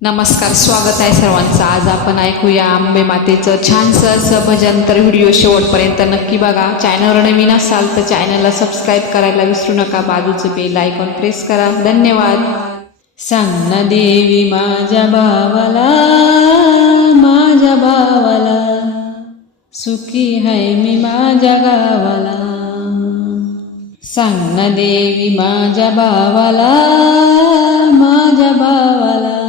नमस्कार स्वागत आहे सर्वांचं. आज आपण ऐकूया आंबे मातेचं छानसं असं भजन. तर व्हिडिओ शेवटपर्यंत नक्की बघा. चॅनलवर नवीन असाल तर चॅनलला सबस्क्राईब करायला विसरू नका. बाजूचं बेल आयकॉन प्रेस करा. धन्यवाद. सांग ना देवी माझ्या भावाला माझ्या भावाला. सुखी आहे मी माझ्या गावाला. सांग ना देवी माझ्या भावाला माझ्या भावाला.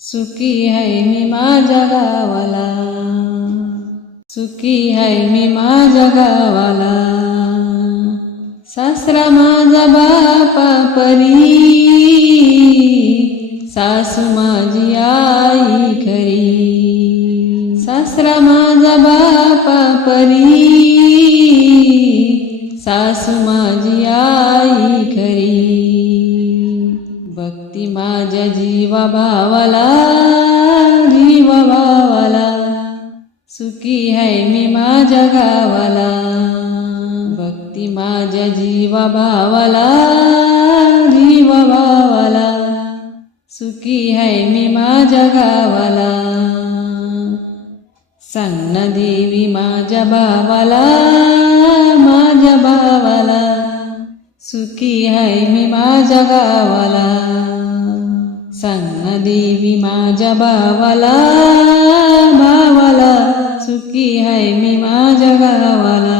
सुखी हाय मी माझ्या गावाला. सुखी आहे मी माझ्या गावाला. सासरा माझा बापा परी. सासू माझी आई खरी. सासरा माझा बापा परी. सासू माझी आई खरी. माझ्या जीवा भावाला जीव भावाला. सुखी आहे मी माझ्या गावाला. भक्ती माझ्या जीवा भावाला जीव भावाला. सुखी आहे मी माझ्या गावाला. सांग देवी माझ्या भावाला माझ्या भावाला. सुखी आहे मी माझ्या गावाला. सांग ना देवी माझ्या भावाला भावाला सुखी आहे मी माझ्या गावाला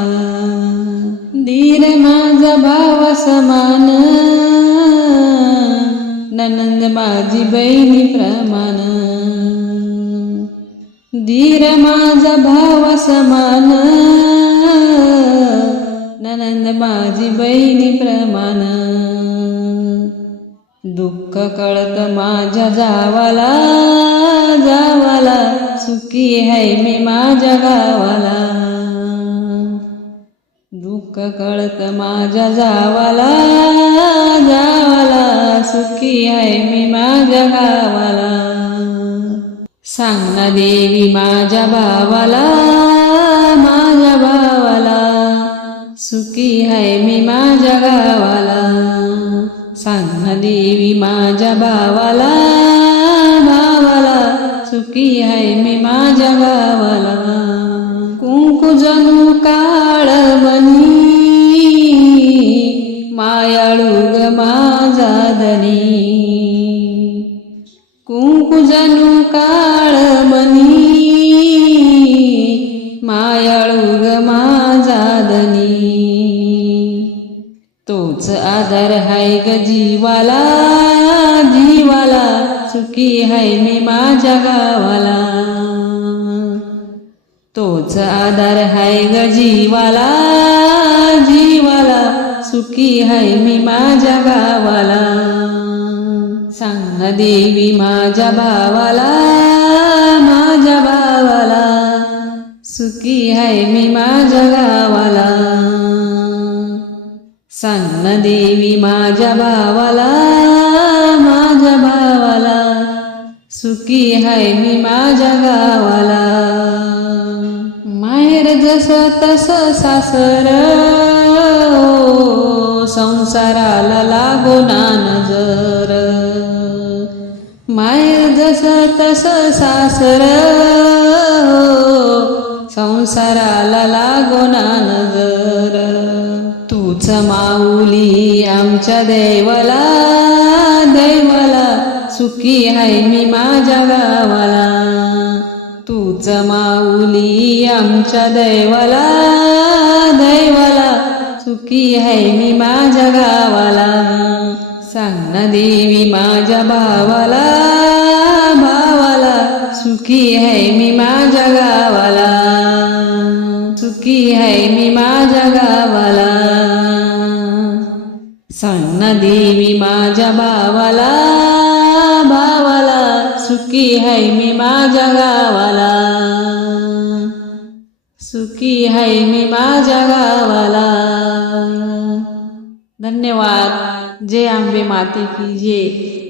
धीर माझा भाव समान ननंद माझी बहिणी प्रमाण. धीर माझा भाव समान ननंद माझी बहिणी प्रमाण. दुःख कळत माझ्या जावाला जावाला. सुखी आहे मी माझ्या गावाला. दुःख कळत माझ्या जावाला जावाला. सुखी आहे मी माझ्या गावाला. सांग ना देवी माझ्या भावाला माझ्या भावाला. सुखी आहे मी माझ्या गावाला. देवी माझ्या भावाला भावाला सुखी आहे मी माझ्या गावाला कुंकू जणू काळ बनी मायाळू ग माझा धनी. कुंकू जणू काळ मनी तोच आधार हाय ग जीवाला जीवाला. सुखी हाय मी माझ्या गावाला. तोच आधार हाय ग जीवाला जीवाला. सुखी हाय मी माझ्या गावाला. सांग देवी माझ्या भावाला माझ्या भावाला. सुखी हाय मी माझ्या गावाला. सांग ना देवी माझ्या भावाला माझ्या भावाला सुखी हाय मी माझ्या गावाला. माहेर जसं तसं सासर संसाराला लागो ना नजर माहेर जसं तसं सासर संसाराला लागो ना नजर समाऊली आमच्या देवाला देवाला. सुखी आहे मी माझ्या गावाला. तूच माऊली आमच्या देवाला देवाला. सुखी आहे मी माझ्या गावाला. सांग ना देवी माझ्या भावाला भावाला. सुखी आहे मी माझ्या गावाला. सुखी आहे मी माझ्या गावाला. सांग ना देवी माझ्या भावाला भावाला सुखी हाय मी माझ्या गावाला. सुखी हाय मी माझ्या गावाला. धन्यवाद. जय आंबे माते की जय